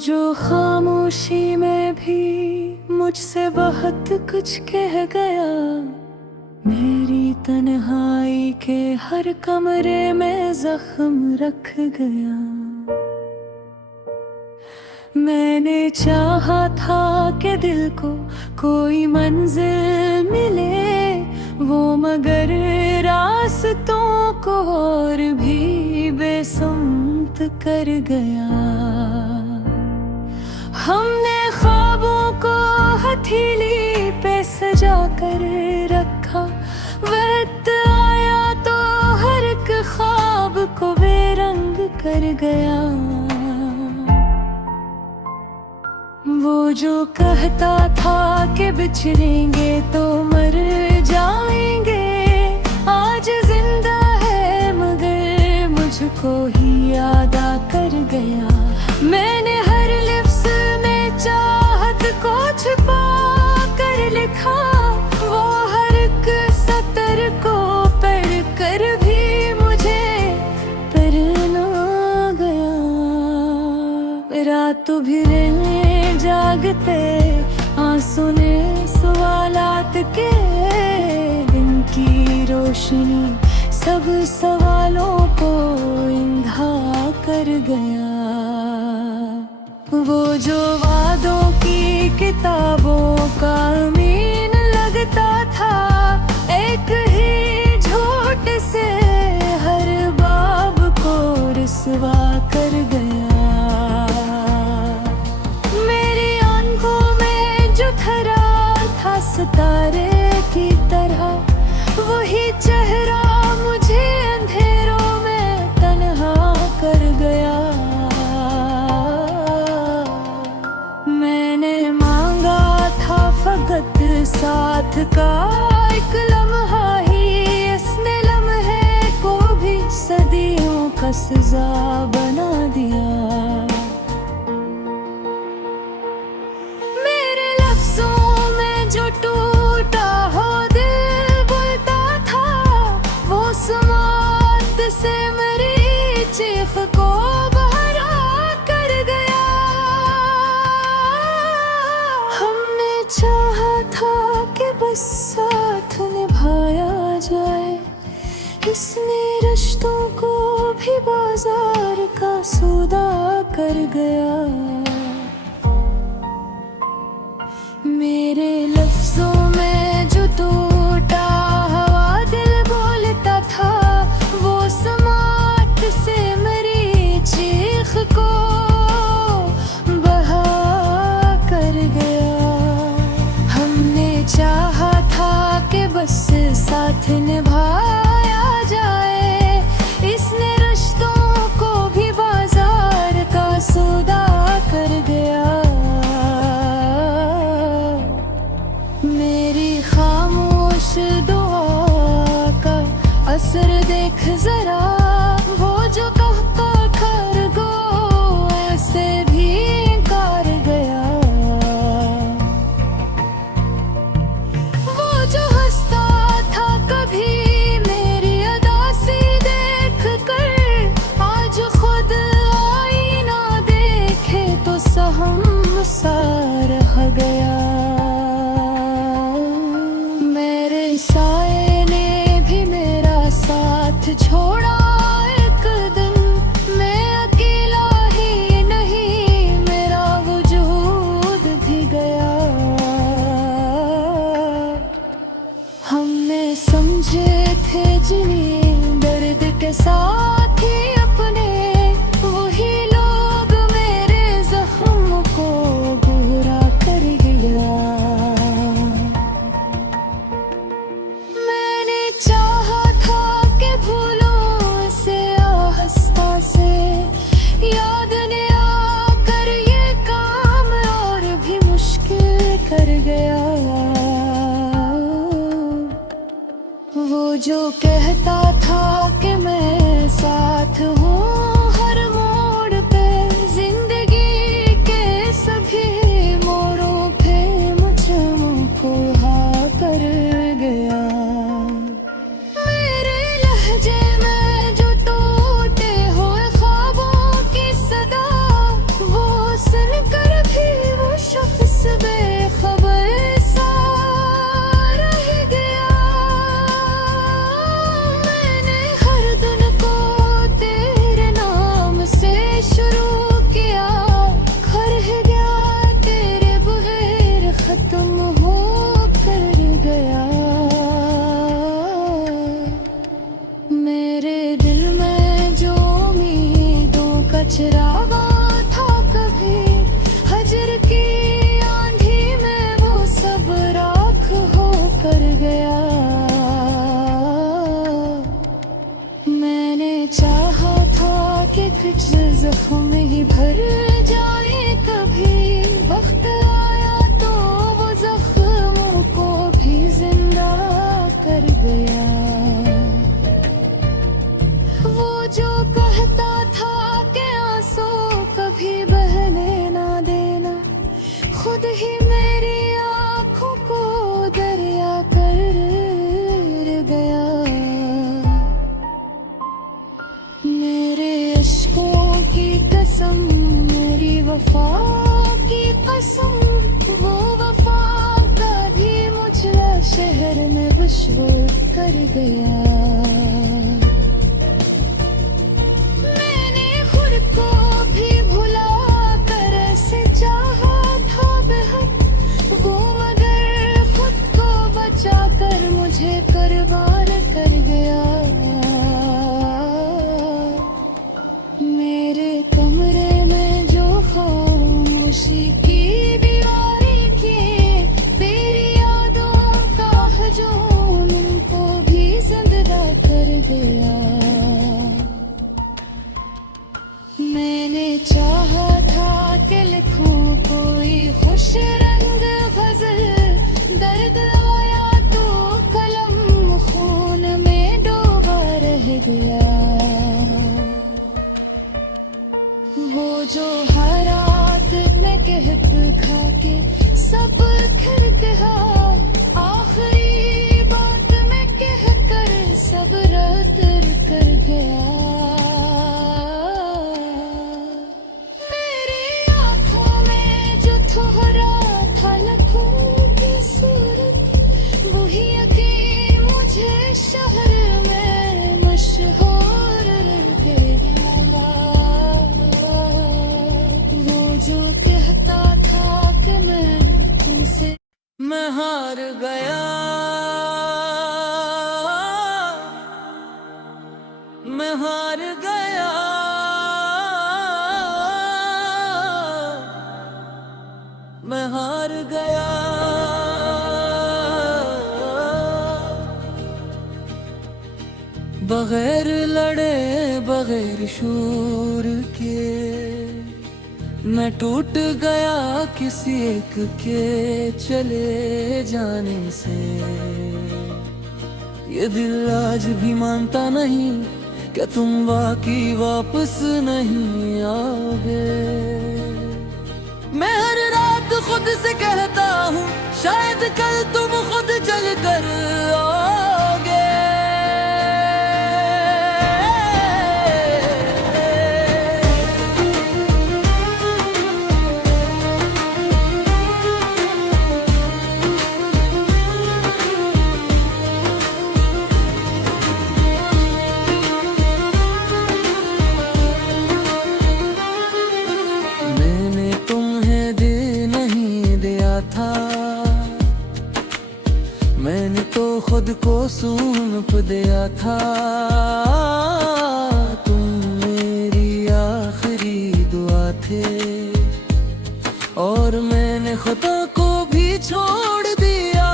जो खामोशी में भी मुझसे बहुत कुछ कह गया, मेरी तन्हाई के हर कमरे में जख्म रख गया। मैंने चाहा था कि दिल को कोई मंजिल मिले, वो मगर रास्तों को और भी बेसुम्त कर गया। हमने ख्वाबों को हथेली पे सजा कर रखा, वक्त आया तो हर एक ख्वाब को बेरंग कर गया। वो जो कहता था कि बिछड़ेंगे तो मर जाएंगे, आज जिंदा है मगर मुझको ही याद कर गया। मैंने हर लिफ्ज़ में चाहत को छुपा कर लिखा, वो हर एक सतर को पढ़ कर भी मुझे पढ़ना गया। रात भी जागते आंसू ने सवालात के, दिन की रोशनी सब सवालों को इंधा कर गया। वो जो वादों की किताबों का अमीन लगता था, एक ही झूठ से हर बाब को रुसवा कर गया। सितारे की तरह वही चेहरा मुझे अंधेरों में तन्हा कर गया। मैंने मांगा था फकत साथ का एक लम्हा ही, इसने लम्हे को भी सदियों का सजा बना दिया। जो टूटा हो दिल बोलता था, वो समात से मेरी चीख को बहरा कर गया। हमने चाहा था कि बस साथ निभाया जाए, इसने रिश्तों को भी बाजार का सौदा कर गया। मेरे लफ्जों में जो टूटा हवा दिल बोलता था, वो समाट से मेरी चीख को बहा कर गया। हमने चाहा था कि बस साथ निभाया जाए, इसने रिश्तों को भी बाजार का सौदा कर गया। मेरी खामोश दुआ का असर देख जरा, वो जो कहता खरगोश ऐसे भी कर गया। वो जो हंसता था कभी मेरी अदासी देख कर, आज खुद आईना देखे तो सहम सा रह गया। साए ने भी मेरा साथ छोड़ा एक दिन, मैं अकेला ही नहीं मेरा वजूद भी गया। हमने समझे थे जिन्हें दर्द के साथ ही अपने, वही लोग मेरे जख्म को बुरा कर गया। चाहा था कि भूलों से आहिस्ता से याद ने आकर ये काम और भी मुश्किल कर गया। वो जो कहता था कि मैं साथ हूँ हर मोड़ पे, जिंदगी के सभी मोड़ों पे मुझको हाँ कर गया। जो टूटे हुए ख्वाबों की सदा वो सुन खत्म हो कर गया। मेरे दिल में जो उम्मीदों का चिरागा था कभी, हजर की आंधी में वो सब राख हो कर गया। मैंने चाहा था कि कुछ जख्म ही भर जाए कभी, वक्त आया तो वो जख्मों को भी जिंदा कर गया। वो जो कहता था कि आंसू कभी बहने ना देना, खुद ही मेरी आंखों को दरिया कर गया। मेरे इश्कों की कसम, मेरी वफा की कसम, वो वफा का भी मुझे शहर में विश्वास कर गया। मैंने खुद को भी भुला कर ऐसे चाहा था बेहद, वो मगर खुद को बचा कर मुझे कुर्बान कर गया। मेरे कमरे में जो खामोशी की दीवारें की, तेरी यादों का हजूम उनको भी जिंदा कर गया। मैंने चाहा था कि लिखूं कोई खुश रंग गजल, दर्द आया तो कलम खून में डूबा रह गया। वो जो हर रात में कहत खा के सब खर कहा, आखिरी बात में कह कर सब रात कर गया। मेरी आंखों में जो थोड़ा था लखों की सूरत, वही यकीन मुझे शहर में मशहूर गया। जो कहता था कि मैं तुमसे, मैं हार गया, मैं हार गया, मैं हार गया। बगैर लड़े बगैर शूर के मैं टूट गया किसी एक के चले जाने से। ये दिल आज भी मानता नहीं कि तुम वाकई वापस नहीं आओगे। मैं हर रात खुद से कहता हूँ शायद कल तुम खुद चल कर आओगे। मैंने तो खुद को सौंप दिया था, तुम मेरी आखिरी दुआ थे। और मैंने खुदा को भी छोड़ दिया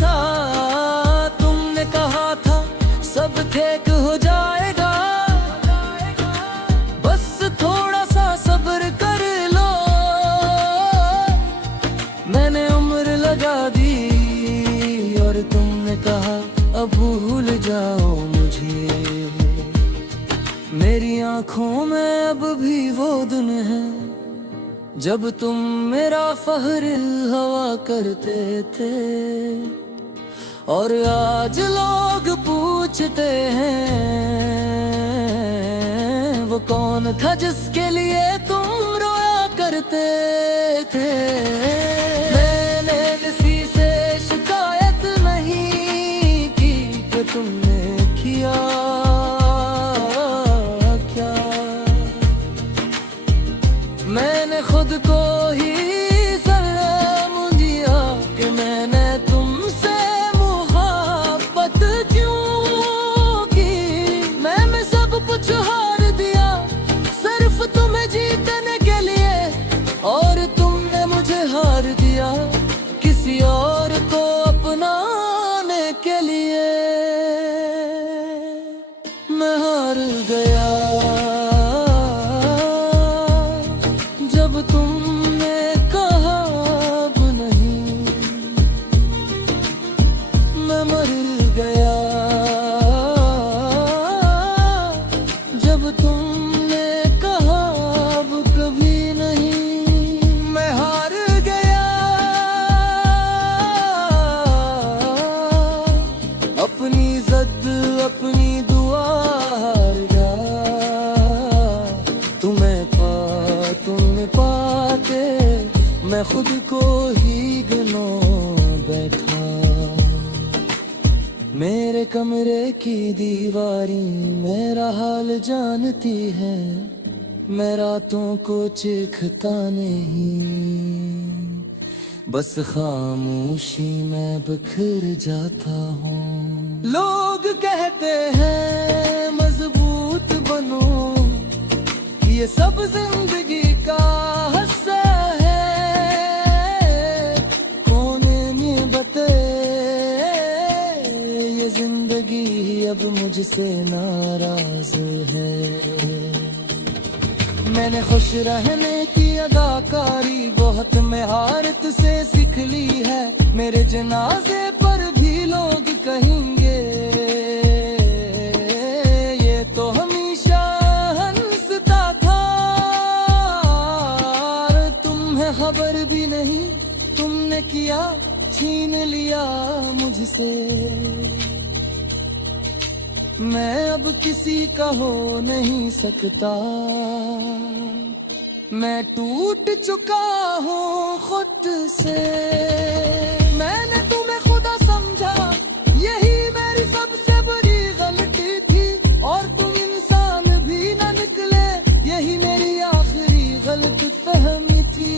था। तुमने कहा था सब ठीक हो जाएगा, बस थोड़ा सा सब्र कर लो। मैंने उम्र लगा दी और तुमने कहा अब भूल जाओ मुझे। मेरी आंखों में अब भी वो दिन है जब तुम मेरा फख्र हवा करते थे। और आज लोग पूछते हैं वो कौन था जिसके लिए तुम रोया करते थे। मैंने किसी से शिकायत नहीं की कि तुमने किया क्या। मैंने खुद को ही सलाम भीगनो बैठा। मेरे कमरे की दीवारी मेरा हाल जानती है, मैं रातों को चीखता नहीं, बस खामोशी में बिखर जाता हूँ। लोग कहते हैं मजबूत बनो, ये सब जिंदगी का हिस्सा है। कोने में बते ये जिंदगी अब मुझसे नाराज है। मैंने खुश रहने की अदाकारी बहुत महारत से सीख ली है। मेरे जनाजे पर भी लोग कहेंगे ये तो हमेशा हंसता था। तुम्हें खबर भी नहीं तुमने किया, छीन लिया मुझसे। मैं अब किसी का हो नहीं सकता, मैं टूट चुका हूँ खुद से। मैंने तुम्हें खुदा समझा, यही मेरी सबसे बड़ी गलती थी, और तुम इंसान भी न निकले, यही मेरी आखिरी गलतफहमी थी।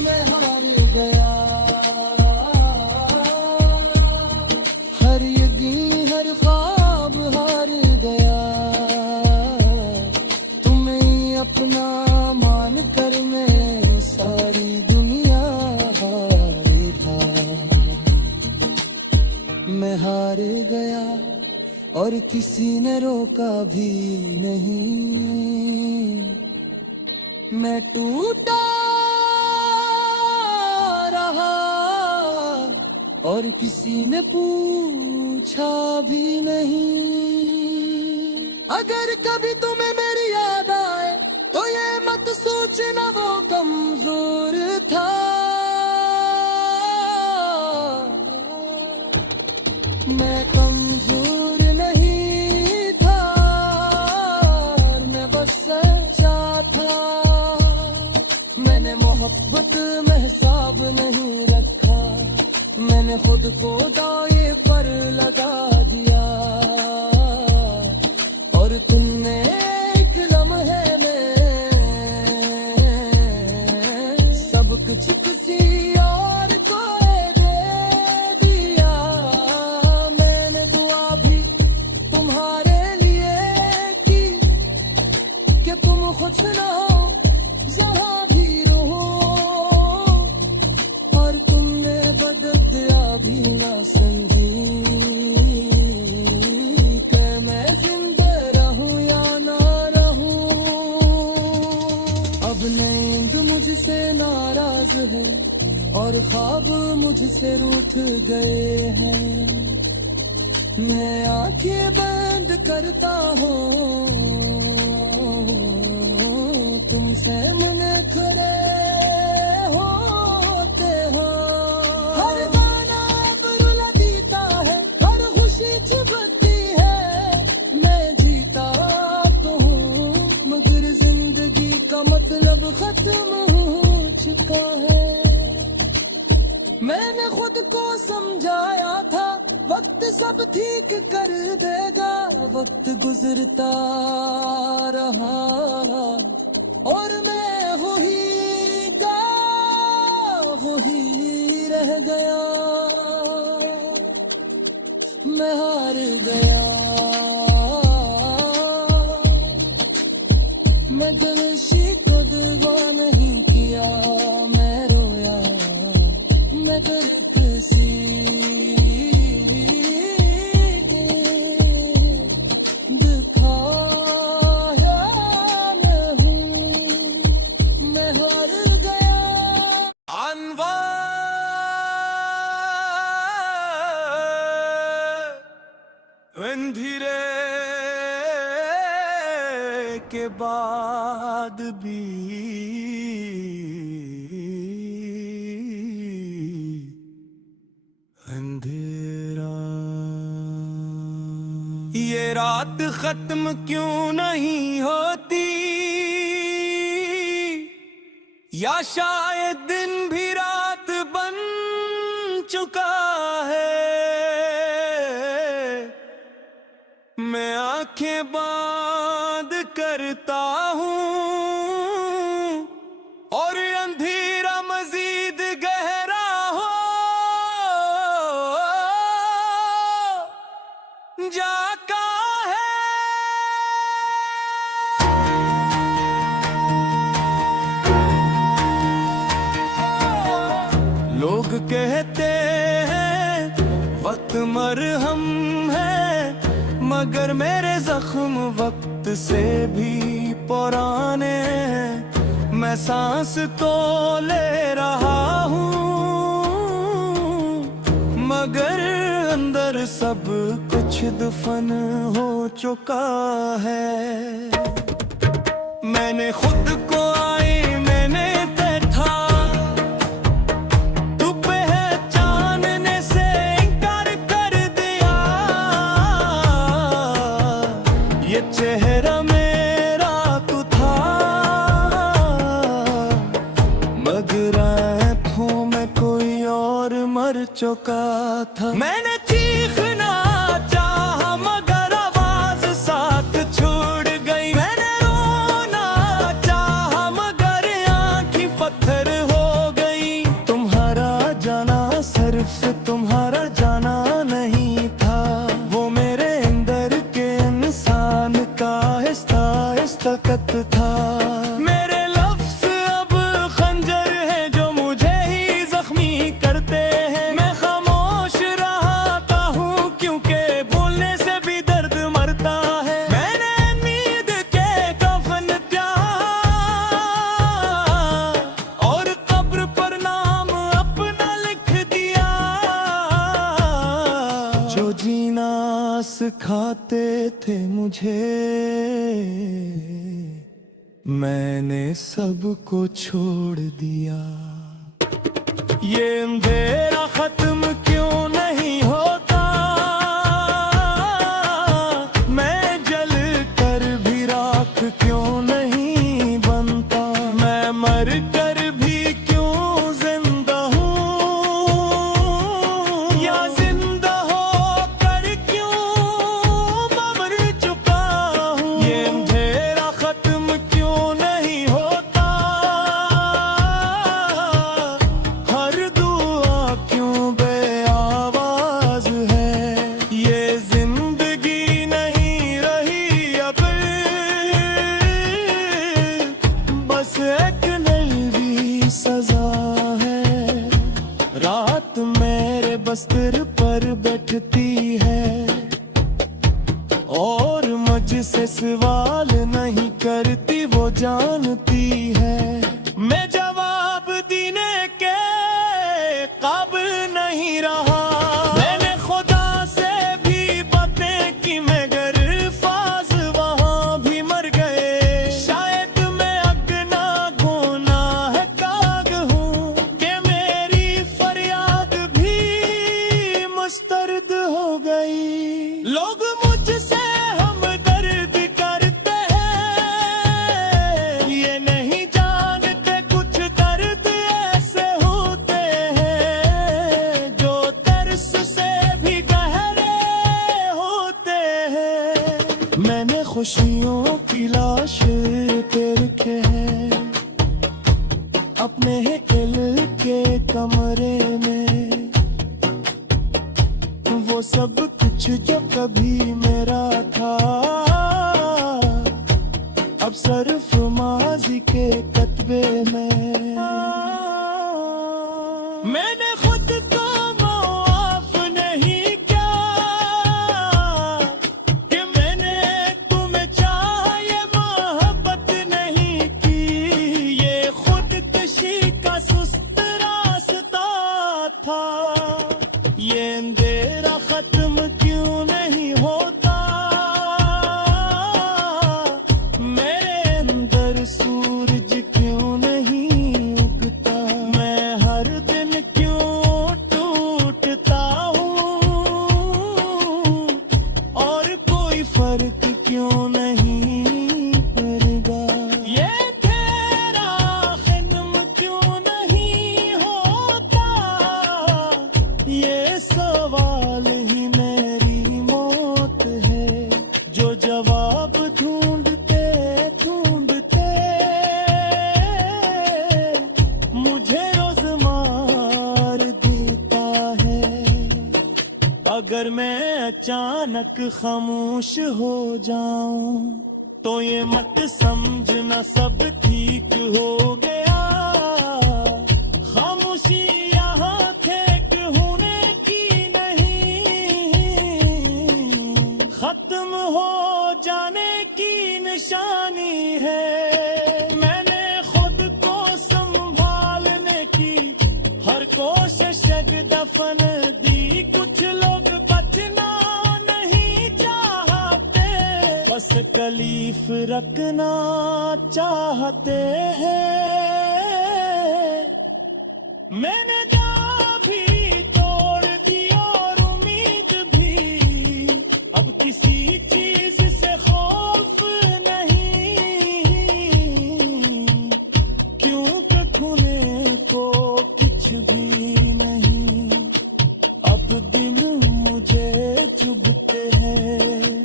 मैं हार गया, हर यकीन हर ख्वाब हार गया। तुम्हें अपना मान कर मैं सारी दुनिया हार था। मैं हार गया और किसी ने रोका भी नहीं। मैं टूटा रहा और किसी ने पूछा भी नहीं। अगर कभी तुम्हें मेरी याद आए तो ये मत सोचना वो कमजोर था। मैं कमजोर नहीं था, मैं बस सच्चा था। मैंने मोहब्बत में हिसाब नहीं रखा, मैंने खुद को दाए पर लगा दिया। और तुमने एक लम्हे में सब कुछ किसी और को दे दिया। मैंने दुआ भी तुम्हारे लिए की कि तुम खुश ना हो जहाँ भी रहो, और तुमने बददिया भी ना समझी कि मैं जिंदा रहूं या ना रहूं। अब नींद मुझसे नाराज है और ख्वाब मुझसे रूठ गए हैं। मैं आंखें बंद करता हूँ, तुमसे मन खड़े होते हो। हर गाना अब रुला दीता है, हर खुशी चुभती है। मैं जीता तो हूँ मगर जिंदगी का मतलब खत्म हो चुका है। मैंने खुद को समझाया था वक्त सब ठीक कर देगा। वक्त गुजरता रहा और मैं वही रह गया। मैं हार गया, मैं दिल को दुआ नहीं किया। मैं रोया मगर किसी दिखाया नहीं। मैं हार गया। अंधेरे के बाद भी अंधेरा। ये रात खत्म क्यों नहीं होती, या शायद दिन भी रात बन चुका है। मैं आंखें बंद करता हूँ और अंधेरा मजीद गहरा हो जाता है। लोग कहते हैं वक्त मरहम है, मगर मेरे जख्म वक्त से भी पुराने हैं। मैं सांस तो ले रहा हूँ मगर अंदर सब कुछ दफन हो चुका है। मैंने खुद को मैंने बैठा तू पहचानने से इनकार कर दिया। ये चेहरा मेरा तू था मगर आँखों में कोई और मर चुका था। मैंने चीखना चाहा मगर आवाज साथ छोड़ गई। मैंने रोना चाहा मगर आँखें पत्थर हो गई। तुम्हारा जाना सिर्फ तुम्हारा जाना नहीं था, वो मेरे अंदर के इंसान का हिस्सा था। मेरे लफ्ज़ अब खंजर है जो मुझे ही जख्मी करते हैं। मैं खामोश रहता हूँ क्योंकि बोलने से भी दर्द मरता है। मैंने नींद के कफन और कब्र पर नाम अपना लिख दिया। जो जीना सिखाते थे मुझे मैंने सबको छोड़ दिया। ये अंधेरा खत्म क्यों नहीं होता, मैं जल कर भी राख क्यों नहीं बनता। मैं मर कर भी क्यों जिंदा हूँ या जिंदा हो कर क्यों मर चुका हूँ। ये अंधेरा खत्म क्यों नहीं होता, हर दुआ क्यों बेआवाज है। ये जिंदगी नहीं रही अब, बस एक नई सजा है। रात मेरे बस्तर पर बैठती है और मुझसे सवाल नहीं करती, वो जानती है। मैं जवाब देने के काबिल नहीं रहा। मैंने खुदा से भी बातें की मगर फाज वहाँ भी मर गए। शायद मैं अगना गोना है काग हूँ कि मेरी फरियाद भी मुस्तरद हो गई। लोग मुझसे हमदर्द करते हैं, ये नहीं जानते कुछ दर्द ऐसे होते हैं जो तरस से भी गहरे होते हैं। मैंने खुशियों की लाश पे रखे हैं अपने दिल के कमरे में। वो सब कुछ जो कभी मेरा था अब सिर्फ माजी के कतबे में। मैंने खुद को माफ नहीं किया कि मैंने तुम्हें चाहा, ये मोहब्बत नहीं की। ये खुदकशी का सुस्त रास्ता था। ये अंधेरा खत्म क्यों नहीं होता, मेरे अंदर सूरज क्यों नहीं उगता। मैं हर दिन क्यों रोज मार देता है। अगर मैं अचानक खामोश हो जाऊं तो ये मत समझना सब ठीक हो गया। खामोशी यहाँ फेंक होने की नहीं, खत्म हो जाने की निशानी है। मैंने खुद को संभालने की हर कोशिश दफन दी। कुछ लोग बचना नहीं चाहते, बस तकलीफ रखना चाहते हैं। मैंने जा भी तोड़ दी और उम्मीद भी, अब किसी चीज से खौफ नहीं, क्योंकि खुने को कुछ भी नहीं। अब दिन मुझे चुभते हैं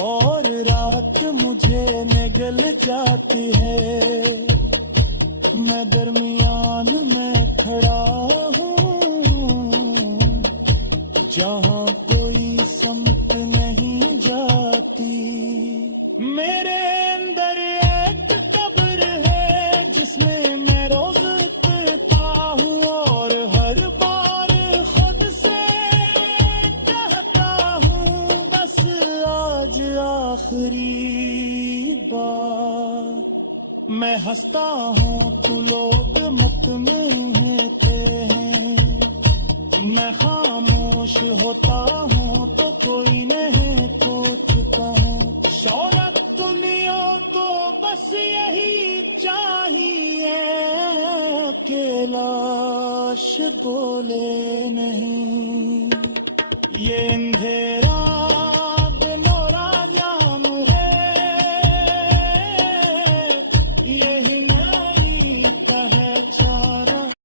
और रात मुझे निगल जाती है। मैं दरमियान में खड़ा हूँ, जहाँ कोई समत नहीं जाती। मेरे अंदर एक कब्र है जिसमें मैं रोज तड़पता हूँ और हर बार खुद से कहता हूँ बस आज आखिरी बार। मैं हंसता हूँ तो लोग मुतमईते हैं, मैं खामोश होता हूँ तो कोई नहीं सोचता हूँ। शौहरत दुनिया तो बस यही चाहिए कि लाश बोले नहीं। ये अंधेरा